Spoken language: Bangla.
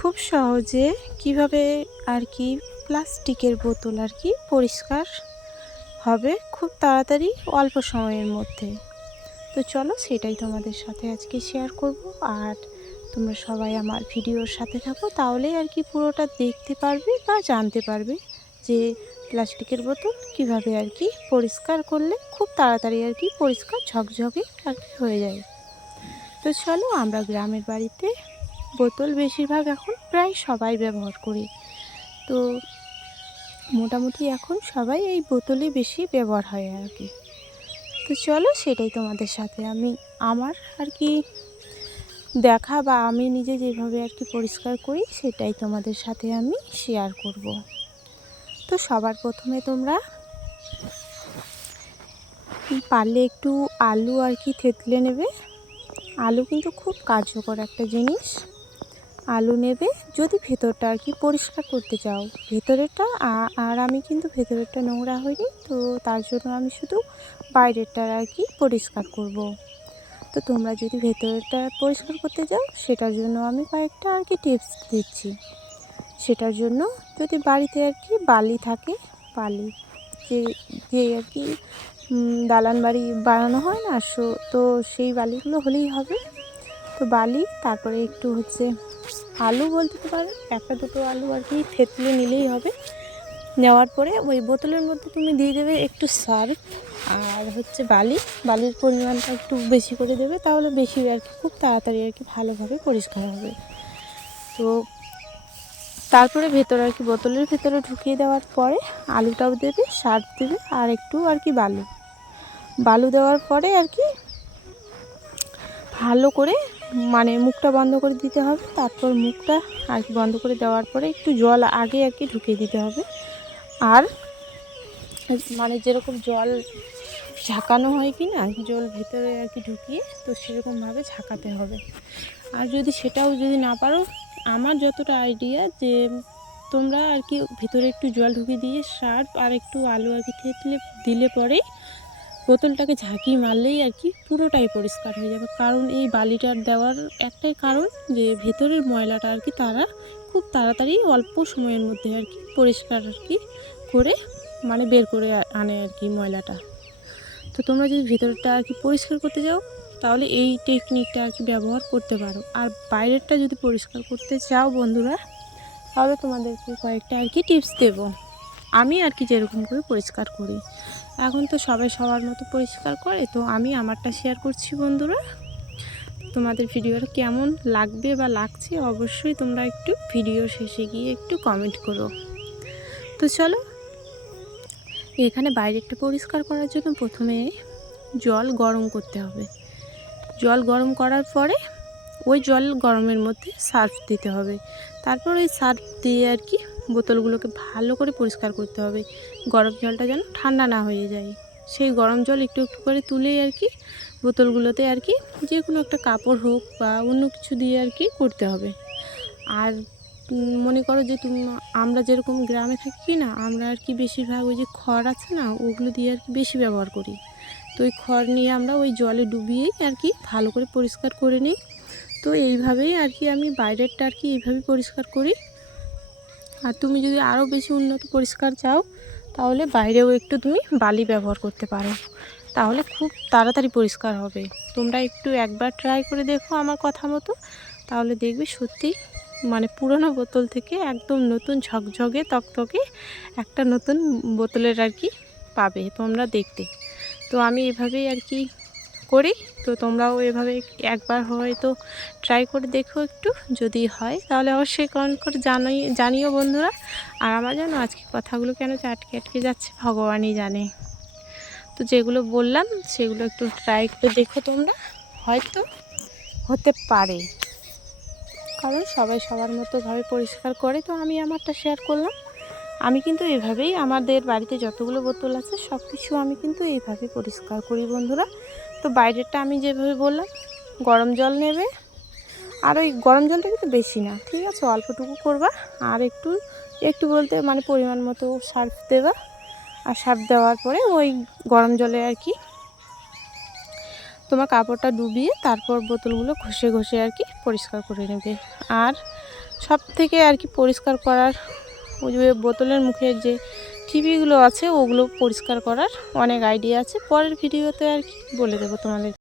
খুব সহজে কিভাবে আর কি প্লাস্টিকের বোতল আর কি পরিষ্কার হবে খুব তাড়াতাড়ি অল্প সময়ের মধ্যে। তো চলো সেটাই তোমাদের সাথে আজকে শেয়ার করব। আর তোমরা সবাই আমার ভিডিওর সাথে থাকো, তাহলেই আর কি পুরোটা দেখতে পারবে বা জানতে পারবে যে প্লাস্টিকের বোতল কিভাবে আর কি পরিষ্কার করলে খুব তাড়াতাড়ি আর কি পরিষ্কার ঝকঝকে আর কি হয়ে যায়। তো চলো, আমরা গ্রামের বাড়িতে বোতল বেশিরভাগ এখন প্রায় সবাই ব্যবহার করি। তো মোটামুটি এখন সবাই এই বোতলই বেশি ব্যবহার হয় আর কি। তো চলো সেটাই তোমাদের সাথে আমি আমার আর কি দেখা বা আমি নিজে যেভাবে আর কি পরিষ্কার করি সেটাই তোমাদের সাথে আমি শেয়ার করব। তো সবার প্রথমে তোমরা পারলে একটু আলু আর কি থেতলে নেবে। আলু কিন্তু খুব কার্যকর একটা জিনিস। আলু নেবে যদি ভেতরটা আর কি পরিষ্কার করতে চাও, ভেতরেরটা আর আমি কিন্তু ভেতরেরটা নোংরা হয়নি, তো তার জন্য আমি শুধু বাইরেরটা আর কি পরিষ্কার করব। তো তোমরা যদি ভেতরেরটা পরিষ্কার করতে চাও সেটার জন্য আমি কয়েকটা আর কি টিপস দিচ্ছি। সেটার জন্য যদি বাড়িতে আর কি বালি থাকে, বালি যে যে আর কি দালান বাড়ি বানানো হয় না, তো সেই বালিগুলো হলেই হবে। তো বালি, তারপরে একটু হচ্ছে আলু বলতে পারো, একটা দুটো আলু আর কি থেতলে নিলেই হবে। নেওয়ার পরে ওই বোতলের মধ্যে তুমি দিয়ে দেবে একটু সার্ফ আর হচ্ছে বালির পরিমাণটা একটু বেশি করে দেবে, তাহলে বেশি আর কি খুব তাড়াতাড়ি আর কি ভালোভাবে পরিষ্কার হবে। তো তারপরে ভেতরে আর কি বোতলের ভেতরে ঢুকিয়ে দেওয়ার পরে আলুটাও দেবে, সার্ফ দেবে আর একটু আর কি বালু দেওয়ার পরে আর কি ভালো করে মানে মুখটা বন্ধ করে দিতে হবে। তারপর মুখটা আর কি বন্ধ করে দেওয়ার পরে একটু জল আগে আর কি ঢুকিয়ে দিতে হবে। আর মানে যেরকম জল ঝাঁকানো হয় কি না, জল ভেতরে আর কি ঢুকিয়ে, তো সেরকমভাবে ঝাঁকাতে হবে। আর যদি সেটাও যদি না পারো, আমার যতটা আইডিয়া যে তোমরা আর কি ভেতরে একটু জল ঢুকিয়ে দিয়ে সার্ফ আর একটু আলু আর কি থেতলে দিলে পরেই বোতলটাকে ঝাঁকি মারলেই আর কি পুরোটাই পরিষ্কার হয়ে যাবে। কারণ এই বালিটার দেওয়ার একটাই কারণ যে ভেতরের ময়লাটা আর কি তারা খুব তাড়াতাড়ি অল্প সময়ের মধ্যে আর কি পরিষ্কার আর কি করে মানে বের করে আনে আর কি ময়লাটা। তো তোমরা যদি ভেতরটা আর কি পরিষ্কার করতে যাও তাহলে এই টেকনিকটা আর কি ব্যবহার করতে পারো। আর বাইরেরটা যদি পরিষ্কার করতে চাও বন্ধুরা, তাহলে তোমাদেরকে কয়েকটা আর কি টিপস দেবো আমি আর কি যেরকম করে পরিষ্কার করি। এখন তো সবাই সবার মতো পরিষ্কার করে, তো আমি আমারটা শেয়ার করছি বন্ধুরা। তোমাদের ভিডিওটা কেমন লাগবে বা লাগছে অবশ্যই তোমরা একটু ভিডিও শেষে গিয়ে একটু কমেন্ট করো। তো চলো, এখানে বাইরেরটা পরিষ্কার করার জন্য প্রথমে জল গরম করতে হবে। জল গরম করার পরে ওই জল গরমের মধ্যে সার্ফ দিতে হবে। তারপর ওই সার্ফ দিয়ে আর কি বোতলগুলোকে ভালো করে পরিষ্কার করতে হবে। গরম জলটা যেন ঠান্ডা না হয়ে যায়, সেই গরম জল একটু একটু করে তুলেই আর কি বোতলগুলোতে আর কি যে কোনো একটা কাপড় হোক বা অন্য কিছু দিয়ে আর কি করতে হবে। আর মনে করো যে আমরা যেরকম গ্রামে থাকি না, আমরা আর কি বেশিরভাগ ওই যে খড় আছে না, ওগুলো দিয়ে আর কি বেশি ব্যবহার করি। তো ওই খড় নিয়ে আমরা ওই জলে ডুবিয়েই আর কি ভালো করে পরিষ্কার করে নিই। তো এইভাবেই আর কি আমি বাইরেরটা আর কি এইভাবেই পরিষ্কার করি। আর তুমি যদি আরও বেশি উন্নত পরিষ্কার চাও তাহলে বাইরেও একটু তুমি বালি ব্যবহার করতে পারো, তাহলে খুব তাড়াতাড়ি পরিষ্কার হবে। তোমরা একটু একবার ট্রাই করে দেখো আমার কথা মতো, তাহলে দেখবে সত্যি মানে পুরনো বোতল থেকে একদম নতুন ঝকঝকে তকতকে একটা নতুন বোতলের আর কি পাবে তোমরা দেখতে। তো আমি এভাবেই আর কি করি। তো তোমরাও এভাবে একবার হয়তো ট্রাই করে দেখো একটু, যদি হয় তাহলে অবশ্যই কমেন্ট করে জানিও বন্ধুরা। আর আমার জানো আজকে কথাগুলো কেন আটকে আটকে যাচ্ছে ভগবানই জানে। তো যেগুলো বললাম সেগুলো একটু ট্রাই করে দেখো তোমরা, হয়তো হতে পারে। কারণ সবাই সবার মতোভাবে পরিষ্কার করে, তো আমি আমারটা শেয়ার করলাম। আমি কিন্তু এভাবেই আমাদের বাড়িতে যতগুলো বোতল আছে সব কিছু আমি কিন্তু এইভাবেই পরিষ্কার করি বন্ধুরা। তো বাইরেরটা আমি যেভাবে বললাম, গরম জল নেবে, আর ওই গরম জলটা কিন্তু বেশি না, ঠিক আছে, অল্পটুকু করবা। আর একটু একটু বলতে মানে পরিমাণ মতো সার্ফ দেবা। আর সার্ফ দেওয়ার পরে ওই গরম জলে আর কি তোমার কাপড়টা ডুবিয়ে তারপর বোতলগুলো ঘষে ঘষে আর কি পরিষ্কার করে নেবে। আর সব থেকে আর কি পরিষ্কার করার ওই যে বোতলের মুখের যে টিপিগুলো আছে ওগুলো পরিষ্কার করার অনেক আইডিয়া আছে, পরের ভিডিওতে আর কি বলে দেবো তোমাদের।